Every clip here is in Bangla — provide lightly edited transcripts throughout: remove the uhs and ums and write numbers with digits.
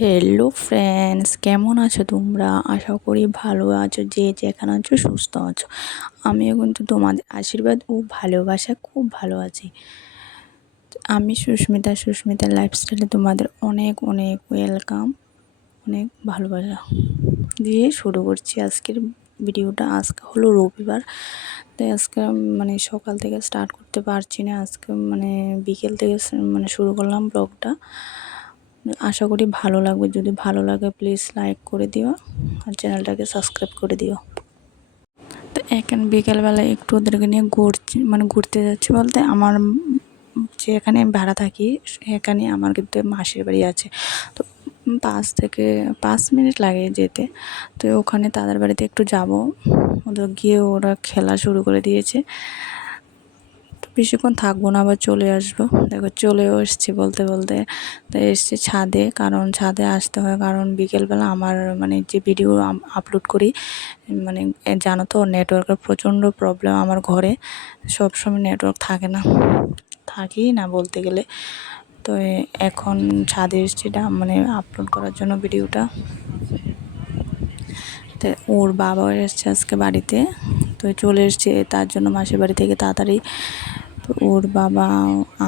হ্যালো ফ্রেন্ডস, কেমন আছো তোমরা? আশা করি ভালো আছো, যে যেখানে আছো সুস্থ আছো। আমিও কিন্তু তোমাদের আশীর্বাদ ও ভালোবাসা খুব ভালো আছি। আমি সুস্মিতা লাইফস্টাইলে তোমাদের অনেক অনেক ওয়েলকাম, অনেক ভালোবাসা দিয়ে শুরু করছি আজকের ভিডিওটা। আজকে হলো রবিবার, তাই আজকে সকাল থেকে স্টার্ট করতে পারছি না। আজকে বিকেল থেকে শুরু করলাম ব্লগটা। আশা করি ভালো লাগবে। যদি ভালো লাগে প্লিজ লাইক করে দিও আর চ্যানেলটাকে সাবস্ক্রাইব করে দিও। তো এখন বিকেলবেলায় একটু ওদেরকে নিয়ে ঘুরতে যাচ্ছি, বলতে আমার যেখানে আমি ভাড়া থাকি এখানে আমার কিন্তু মাসির বাড়ি আছে। তো 5 মিনিট লাগে যেতে। তো ওখানে তাদের বাড়িতে একটু যাব। ওদের গিয়ে ওরা খেলা শুরু করে দিয়েছে। বেশিক্ষণ থাকবো না, আবার চলে আসবো। দেখো চলেও এসছি বলতে বলতে। তাই এসছি ছাদে, কারণ ছাদে আসতে হয়, কারণ বিকেলবেলা আমার যে ভিডিও আপলোড করি জানো তো নেটওয়ার্কের প্রচণ্ড প্রবলেম আমার ঘরে। সবসময় নেটওয়ার্ক থাকে না, থাকেই না বলতে গেলে। তো এখন ছাদে এসছি আপলোড করার জন্য ভিডিওটা। তো ওর বাবাও এসছে আজকে বাড়িতে, তো চলে এসছে তার জন্য মাসির বাড়ি থেকে তাড়াতাড়ি। তো ওর বাবা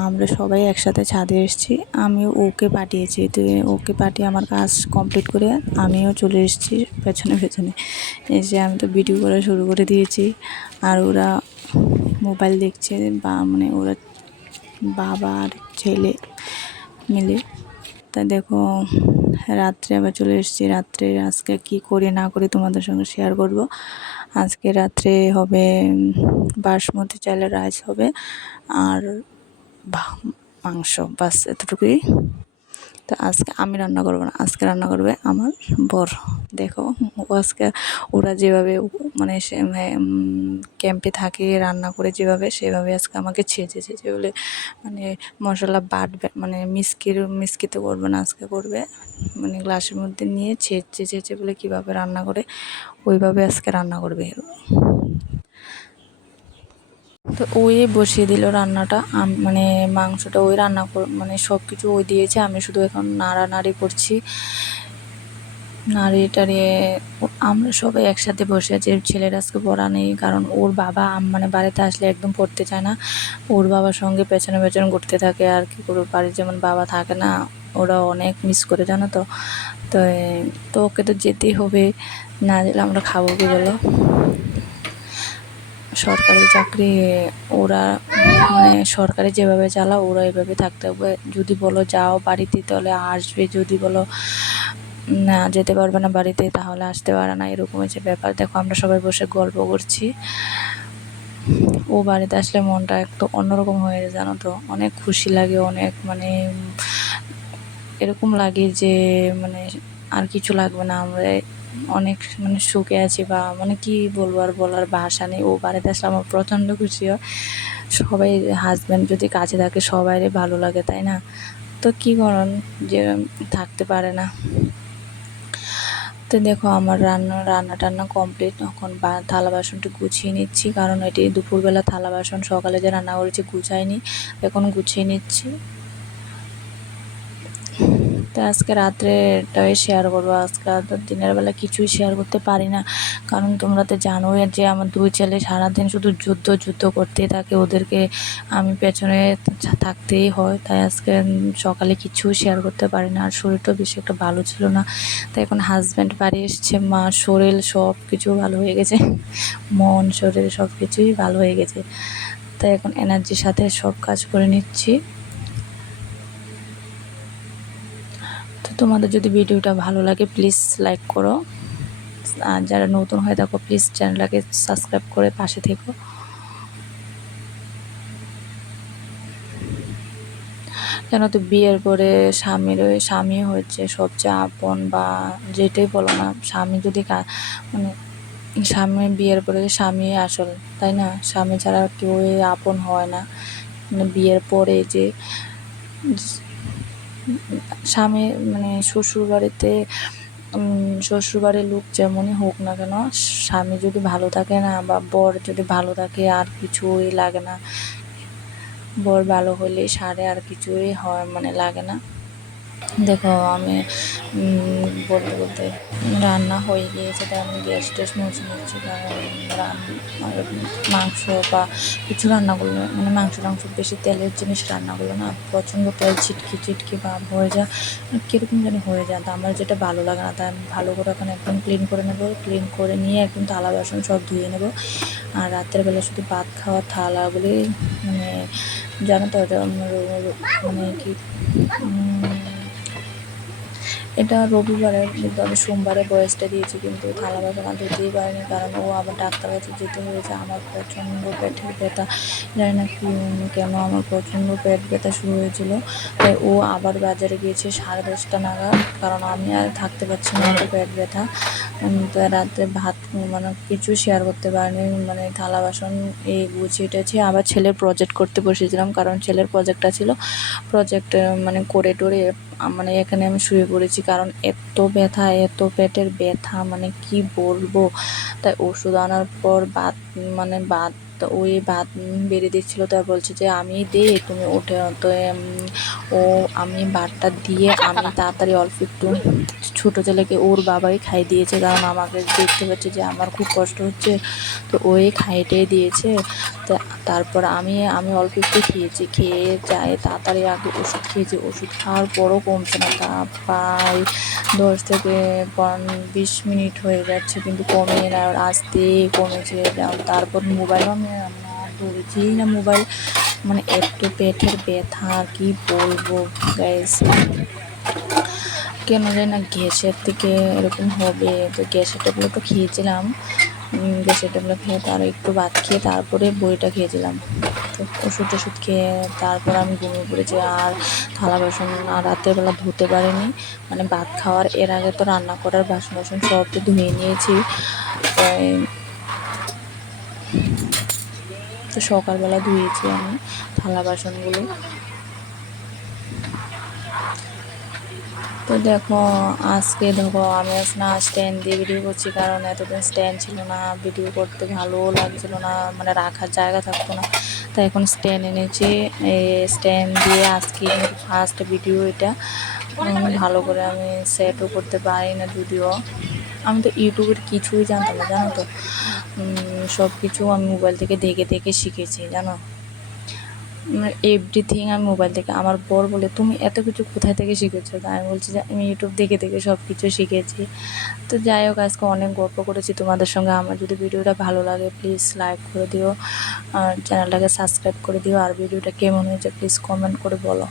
আমরা সবাই একসাথে ছাদে এসেছি। আমিও ওকে পাঠিয়েছি, তো ওকে পাঠিয়ে আমার কাজ কমপ্লিট করে আমিও চলে এসেছি পেছনে পেছনে। এসে আমি তো ভিডিও করা শুরু করে দিয়েছি, আর ওরা মোবাইল দেখছে বা ওরা বাবা আর ছেলে মিলে। তা দেখো রাত্রে আবার চলে এসেছি। রাত্রে আজকে কি করি না করি তোমাদের সঙ্গে শেয়ার করব। আজকে রাত্রে হবে বাসমতি চালের রাইস হবে আর মাংস, বাস এতটুকুই। তো আজকে আমি রান্না করবো না, আজকে রান্না করবে আমার বর। দেখো ও আজকে ওরা যেভাবে ক্যাম্পে থাকে রান্না করে যেভাবে, সেভাবে আজকে আমাকে ছেঁচেছে বলে মশলা বাটবে, মিক্সিতে করবে না, আজকে করবে গ্লাসের মধ্যে নিয়ে ছেঁচে বলে কীভাবে রান্না করে ওইভাবে আজকে রান্না করবে। তো ওই বসিয়ে দিল রান্নাটা, মাংসটা ওই রান্না সব কিছু ওই দিয়েছে। আমি শুধু এখন নাড়ানাড়ি করছি, নাড়িয়ে টাড়িয়ে আমরা সবাই একসাথে বসে আছি। ছেলের আজকে পড়া নেই, কারণ ওর বাবা বাড়িতে আসলে একদম পড়তে চায় না। ওর বাবার সঙ্গে পেছনে পেছনে ঘুরতে থাকে। আর কি করবো, বাড়ির যেমন বাবা থাকে না, ওরা অনেক মিস করে, জানো তো। তো ওকে তো যেতেই হবে, না গেলে আমরা খাবো কি বলো। সরকারি চাকরি ওরা সরকারি যেভাবে চালাও ওরা এভাবে থাকতে হবে। যদি বলো যাও বাড়িতে তাহলে আসবে, যদি বলো না যেতে পারবে না বাড়িতে তাহলে আসতে পারে না, এরকম হচ্ছে ব্যাপার। দেখো আমরা সবাই বসে গল্প করছি। ও বাড়িতে আসলে মনটা একটু অন্যরকম হয়ে যায়, জানো তো। অনেক খুশি লাগে, অনেক এরকম লাগে যে আর কিছু লাগবে না, আমরা অনেক সুখে আছি, বা কি বলবো, আর বলার ভাষা নেই। ও বাড়িতে আসলে আমার প্রচণ্ড খুশি হয়। সবাই হাজব্যান্ড যদি কাছে থাকে সবাইরে ভালো লাগে, তাই না? তো কী করুন, যে থাকতে পারে না। তো দেখো আমার রান্না টান্না কমপ্লিট। এখন থালা বাসনটি গুছিয়ে নিচ্ছি, কারণ এটি দুপুরবেলা থালা বাসন সকালে যে রান্না করেছি গুছাইনি, এখন গুছিয়ে নিচ্ছি। তো আজকে রাত্রেটাই শেয়ার করবো। আজকে তো দিনের বেলা কিছুই শেয়ার করতে পারি না, কারণ তোমরা তো জানোই যে আমার 2 ছেলে সারাদিন শুধু যুদ্ধ করতেই থাকে। ওদেরকে আমি পেছনে থাকতেই হয়, তাই আজকে সকালে কিছুই শেয়ার করতে পারি না। আর শরীরটাও বেশি একটা ভালো ছিল না, তাই এখন হাজব্যান্ড বাড়ি এসছে, মা শরীর সব কিছু ভালো হয়ে গেছে, মন শরীর সব কিছুই ভালো হয়ে গেছে। তাই এখন এনার্জির সাথে সব কাজ করে নিচ্ছি। তো তোমাদের যদি ভিডিওটা ভালো লাগে প্লিজ লাইক করো, আর যারা নতুন হয়ে থাকো প্লিজ চ্যানেলটাকে সাবস্ক্রাইব করে পাশে থেকো। কেন তো বিয়ের পরে স্বামী হচ্ছে সবচেয়ে আপন, বা যেটাই বলো না, স্বামী যদি স্বামী বিয়ের পরে স্বামী আসল, তাই না? স্বামী ছাড়া কেউ আপন হয় না। বিয়ের পরে যে স্বামী শ্বশুরবাড়ির লোক যেমনই হোক না কেন, স্বামী যদি ভালো থাকে না, বা বর যদি ভালো থাকে, আর কিছুই লাগে না। বর ভালো হলে সারে আর কিছুই হয় লাগে না। দেখো আমি বলতে বলতে রান্না হয়ে গিয়েছে, তাই আমি গ্যাস টেস মুছে নিচ্ছি, কারণ মাংস বা কিছু রান্নাগুলো মানে মাংস টাংস বেশি তেলের জিনিস রান্নাগুলো না প্রচণ্ড তেল ছিটকি ছিটকি ভাব হয়ে যায়, কীরকম জানি হয়ে যায়। তো আমার যেটা ভালো লাগে না, তাই আমি ভালো করে ওখানে একদম ক্লিন করে নেবো, ক্লিন করে নিয়ে একদম থালা বাসন সব ধুয়ে নেবো। আর রাতের বেলা শুধু ভাত খাওয়ার থালাগুলি মানে জানো তো মানে কি এটা রবিবারের, কিন্তু আমি সোমবারে বয়সটা দিয়েছি, কিন্তু থালা বাসন আর ধুতেই পারিনি, কারণ ও আবার ডাক্তার কাছে যেতে হয়েছে। আমার প্রচণ্ড পেটের ব্যথা, জানি না কি কেন আমার প্রচণ্ড পেট ব্যথা শুরু হয়েছিল, তাই ও আবার বাজারে গিয়েছে 10:30 নাগাদ, কারণ আমি আর থাকতে পারছি না এত পেট ব্যথা। তো রাত্রে ভাত মানে কিছু শেয়ার করতে পারিনি, মানে থালা বাসন এই গুছিয়ে টেছি। আবার ছেলের প্রজেক্ট করতে বসেছিলাম, কারণ ছেলের প্রজেক্টটা ছিল, প্রজেক্ট মানে করে টোরে মানে এখানে আমি শুয়ে পড়েছি, কারণ এত ব্যথা, এত পেটের ব্যথা মানে কি বলবো। তাই ওষুধ আনার পর ভাত মানে ভাত ওই ভাত বেড়ে দিচ্ছিলো, তাই বলছে যে আমি দে তুমি উঠে। তো ও আমি ভাতটা দিয়ে আমি তাড়াতাড়ি অল্প একটু ছোটো ছেলেকে ওর বাবাই খাই দিয়েছে, কারণ আমাকে দেখতে পাচ্ছে যে আমার খুব কষ্ট হচ্ছে, তো ওই খাইটে দিয়েছে। তো তারপর আমি আমি অল্প একটু খেয়েছি, খেয়ে যায় তাড়াতাড়ি আগে ওষুধ খেয়েছি, ওষুধ খাওয়ার পরও কমছে না, তা প্রায় 10 থেকে 20 মিনিট হয়ে যাচ্ছে, কিন্তু কমে না, আস্তে কমেছে। তারপর মোবাইলও আমি ধরেছি না, মোবাইল মানে এত পেটের ব্যথা কি বলবো গাইস। কেন জানি না গ্যাসের থেকে এরকম হবে। তো গ্যাসের ট্যাবলেট তো খেয়েছিলাম, গ্যাসের ট্যাবলেট খেয়ে তার একটু ভাত খেয়ে তারপরে বইটা খেয়েছিলাম। তো ওষুধ টষুধ খেয়ে তারপর আমি ঘুমিয়ে পড়েছি, আর থালা বাসন আর রাতের বেলা ধুতে পারিনি, মানে ভাত খাওয়ার এর আগে তো রান্না করার বাসন বাসন সব তো ধুয়ে নিয়েছি। তাই তো সকালবেলা ধুয়েছি আমি থালা বাসনগুলো। তো দেখো আজকে দেখো আমি আজ না স্ট্যান্ড দিয়ে ভিডিও করছি, কারণ এতদিন স্ট্যান্ড ছিল না, ভিডিও করতে ভালোও লাগছিল না, মানে রাখার জায়গা থাকতো না, তাই এখন স্ট্যান্ড এনেছি। এই স্ট্যান্ড দিয়ে আজকে কিন্তু ফার্স্ট ভিডিও এটা, ভালো করে আমি সেটও করতে পারি না যদিও। আমি তো ইউটিউবের কিছুই জানতাম না জানো তো, সব কিছু আমি মোবাইল থেকে দেখে দেখে শিখেছি জানো, এভরিথিং আমি মোবাইল থেকে। আমার বর বলে তুমি এত কিছু কোথায় থেকে শিখেছো, তা আমি বলছি যে আমি ইউটিউব দেখে দেখে সব কিছু শিখেছি। তো যাই হোক আজকে অনেক গল্প করেছি তোমাদের সঙ্গে। আমার যদি ভিডিওটা ভালো লাগে প্লিজ লাইক করে দিও, আর চ্যানেলটাকে সাবস্ক্রাইব করে দিও, আর ভিডিওটা কেমন হয়েছে প্লিজ কমেন্ট করে বলো।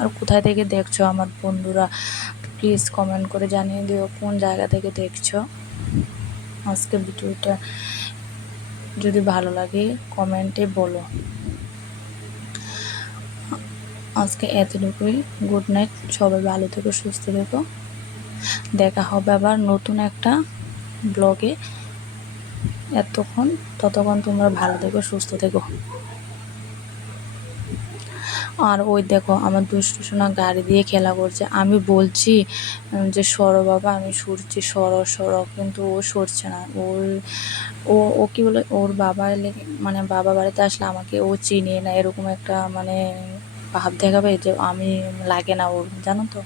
আর কোথায় থেকে দেখছো আমার বন্ধুরা প্লিজ কমেন্ট করে জানিয়ে দিও কোন জায়গা থেকে দেখছো। আজকে ভিডিওটা যদি ভালো লাগে কমেন্টে বলো। আজকে এতটুকুই, গুড নাইট, সবাই ভালো থেকো, সুস্থ থেকো, দেখা হবে আবার নতুন একটা ব্লগে। ততক্ষণ তোমরা ভালো থেকো, সুস্থ থেকো। আর ওই দেখো আমার দুষ্টু সোনা গাড়ি দিয়ে খেলা করছে, আমি বলছি যে সরো বাবা, আমি সরছি, সরো সরো, কিন্তু ও সরছে না। ও ও কি বলে, ওর বাবা এলে মানে বাবা বাড়িতে আসলে আমাকে ও চিনে না, এরকম একটা মানে ভাব দেখাবে যে আমি লাগে না ওর, জানো তো।